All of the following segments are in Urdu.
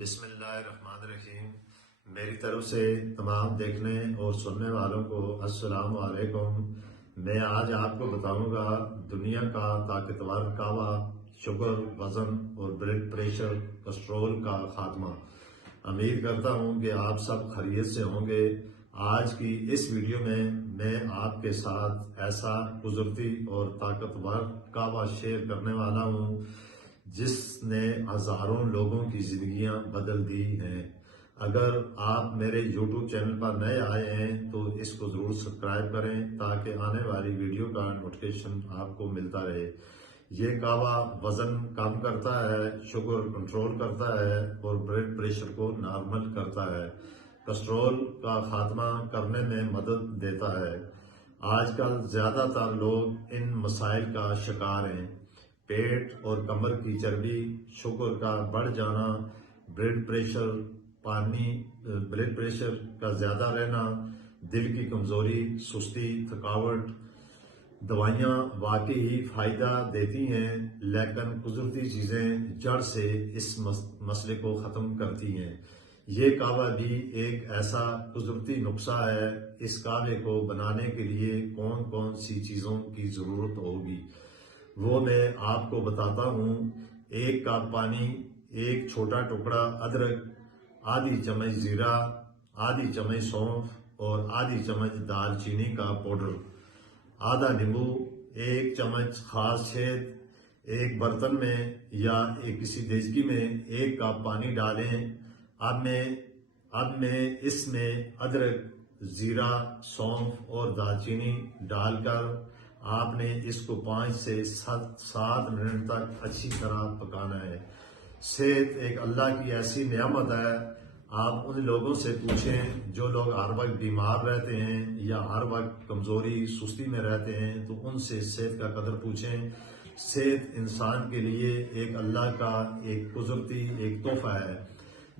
بسم اللہ الرحمن الرحیم۔ میری طرف سے تمام دیکھنے اور سننے والوں کو السلام علیکم۔ میں آج آپ کو بتاؤں گا دنیا کا طاقتور قہوہ، شوگر، وزن اور بلڈ پریشر، کولسٹرول کا خاتمہ۔ امید کرتا ہوں کہ آپ سب خیریت سے ہوں گے۔ آج کی اس ویڈیو میں آپ کے ساتھ ایسا قدرتی اور طاقتور قہوہ شیئر کرنے والا ہوں جس نے ہزاروں لوگوں کی زندگیاں بدل دی ہیں۔ اگر آپ میرے یوٹیوب چینل پر نئے آئے ہیں تو اس کو ضرور سبسکرائب کریں تاکہ آنے والی ویڈیو کا نوٹیفیکیشن آپ کو ملتا رہے۔ یہ قہوہ وزن کم کرتا ہے، شوگر کنٹرول کرتا ہے اور بلڈ پریشر کو نارمل کرتا ہے، کولسٹرول کا خاتمہ کرنے میں مدد دیتا ہے۔ آج کل زیادہ تر لوگ ان مسائل کا شکار ہیں: پیٹ اور کمر کی چربی، شوگر کا بڑھ جانا، بلڈ پریشر کا زیادہ رہنا، دل کی کمزوری، سستی، تھکاوٹ۔ دوائیاں واقعی فائدہ دیتی ہیں لیکن قدرتی چیزیں جڑ سے اس مسئلے کو ختم کرتی ہیں۔ یہ قہوہ بھی ایک ایسا قدرتی نسخہ ہے۔ اس قہوے کو بنانے کے لیے کون کون سی چیزوں کی ضرورت ہوگی وہ میں آپ کو بتاتا ہوں۔ 1 کپ پانی، 1 چھوٹا ٹکڑا ادرک، آدھی چمچ زیرہ، آدھی چمچ سونف اور آدھی چمچ دال چینی کا پاؤڈر، آدھا نیمبو، 1 چمچ خاص شہد۔ ایک برتن میں یا کسی دیگچی میں 1 کپ پانی ڈالیں۔ اب میں اس میں ادرک، زیرہ، سونف اور دال چینی ڈال کر آپ نے اس کو 5 سے 7 منٹ تک اچھی طرح پکانا ہے۔ صحت ایک اللہ کی ایسی نعمت ہے۔ آپ ان لوگوں سے پوچھیں جو لوگ ہر وقت بیمار رہتے ہیں یا ہر وقت کمزوری سستی میں رہتے ہیں، تو ان سے صحت کا قدر پوچھیں۔ صحت انسان کے لیے ایک اللہ کا ایک قدرتی ایک تحفہ ہے۔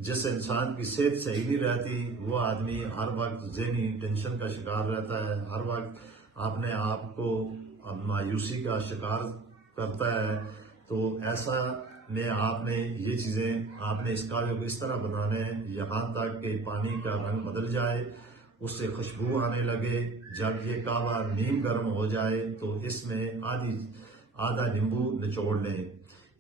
جس انسان کی صحت صحیح نہیں رہتی وہ آدمی ہر وقت ذہنی ٹینشن کا شکار رہتا ہے، ہر وقت اپنے آپ کو مایوسی کا شکار کرتا ہے۔ تو ایسا میں آپ نے یہ چیزیں آپ نے اس قہوے کو اس طرح بنانا ہے یہاں تک کہ پانی کا رنگ بدل جائے، اس سے خوشبو آنے لگے۔ جب یہ قہوہ نیم گرم ہو جائے تو اس میں آدھا نیمبو نچوڑ لیں،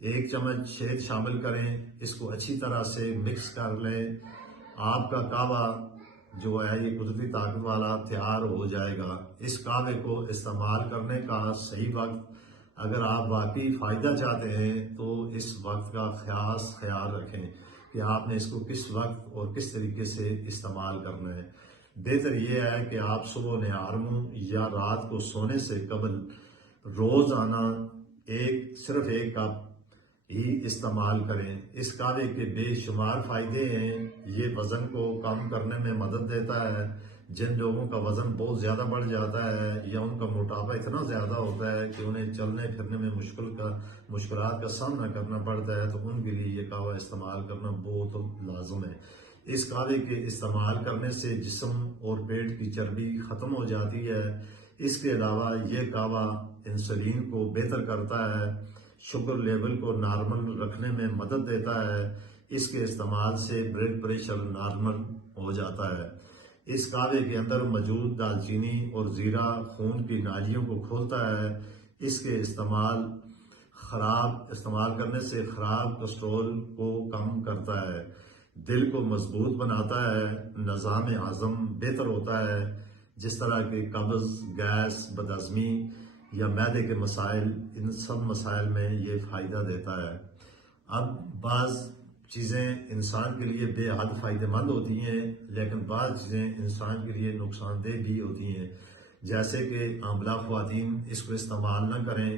1 چمچ شہد شامل کریں، اس کو اچھی طرح سے مکس کر لیں۔ آپ کا قہوہ جو ہے یہ قدرتی طاقت والا تیار ہو جائے گا۔ اس قہوے کو استعمال کرنے کا صحیح وقت، اگر آپ واقعی فائدہ چاہتے ہیں تو اس وقت کا خاص خیال رکھیں کہ آپ نے اس کو کس وقت اور کس طریقے سے استعمال کرنا ہے۔ بہتر یہ ہے کہ آپ صبح نہار یا رات کو سونے سے قبل روزانہ صرف 1 کپ ہی استعمال کریں۔ اس قہوے کے بے شمار فائدے ہیں۔ یہ وزن کو کم کرنے میں مدد دیتا ہے۔ جن لوگوں کا وزن بہت زیادہ بڑھ جاتا ہے یا ان کا موٹاپا اتنا زیادہ ہوتا ہے کہ انہیں چلنے پھرنے میں مشکلات کا سامنا کرنا پڑتا ہے، تو ان کے لیے یہ قہوہ استعمال کرنا بہت لازم ہے۔ اس قہوے کے استعمال کرنے سے جسم اور پیٹ کی چربی ختم ہو جاتی ہے۔ اس کے علاوہ یہ قہوہ انسولین کو بہتر کرتا ہے، شوگر لیول کو نارمل رکھنے میں مدد دیتا ہے۔ اس کے استعمال سے بلڈ پریشر نارمل ہو جاتا ہے۔ اس قہوے کے اندر موجود دال چینی اور زیرہ خون کی نالیوں کو کھولتا ہے۔ اس کے استعمال کرنے سے خراب کولسٹرول کو کم کرتا ہے، دل کو مضبوط بناتا ہے، نظام ہضم بہتر ہوتا ہے، جس طرح کہ قبض، گیس، بدہضمی یا معدے کے مسائل، ان سب مسائل میں یہ فائدہ دیتا ہے۔ اب بعض چیزیں انسان کے لیے بے حد فائدہ مند ہوتی ہیں لیکن بعض چیزیں انسان کے لیے نقصان دہ بھی ہوتی ہیں، جیسے کہ حاملہ خواتین اس کو استعمال نہ کریں۔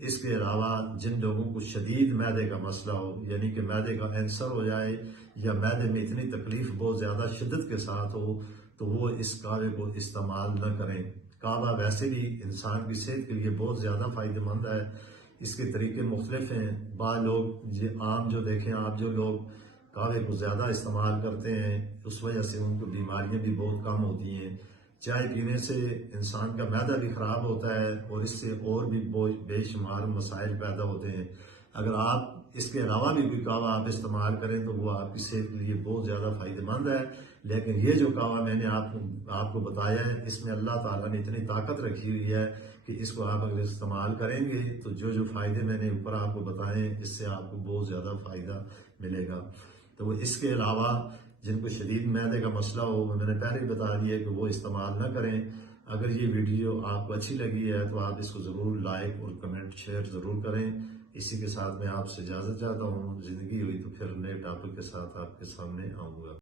اس کے علاوہ جن لوگوں کو شدید معدے کا مسئلہ ہو، یعنی کہ معدے کا کینسر ہو جائے یا معدے میں اتنی تکلیف بہت زیادہ شدت کے ساتھ ہو، تو وہ اس قہوے کو استعمال نہ کریں۔ قہوہ ویسے بھی انسان کی صحت کے لیے بہت زیادہ فائدہ مند ہے۔ اس کے طریقے مختلف ہیں۔ بعض لوگ آپ جو لوگ قہوے کو زیادہ استعمال کرتے ہیں اس وجہ سے ان کو بیماریاں بھی بہت کم ہوتی ہیں۔ چائے پینے سے انسان کا معدہ بھی خراب ہوتا ہے اور اس سے اور بھی بے شمار مسائل پیدا ہوتے ہیں۔ اگر آپ اس کے علاوہ بھی کوئی قہوہ آپ استعمال کریں تو وہ آپ کی صحت کے لیے بہت زیادہ فائدہ مند ہے، لیکن یہ جو قہوہ میں نے آپ کو بتایا ہے، اس میں اللہ تعالیٰ نے اتنی طاقت رکھی ہوئی ہے کہ اس کو آپ اگر استعمال کریں گے تو جو فائدے میں نے اوپر آپ کو بتائے اس سے آپ کو بہت زیادہ فائدہ ملے گا۔ تو وہ اس کے علاوہ جن کو شدید معدے کا مسئلہ ہو، میں نے پہلے ہی بتا دیا کہ وہ استعمال نہ کریں۔ اگر یہ ویڈیو آپ کو اچھی لگی ہے تو آپ اس کو ضرور لائک اور کمنٹ شیئر ضرور کریں۔ اسی کے ساتھ میں آپ سے اجازت چاہتا ہوں، زندگی ہوئی تو پھر نئے ٹاپک کے ساتھ آپ کے سامنے آؤں گا۔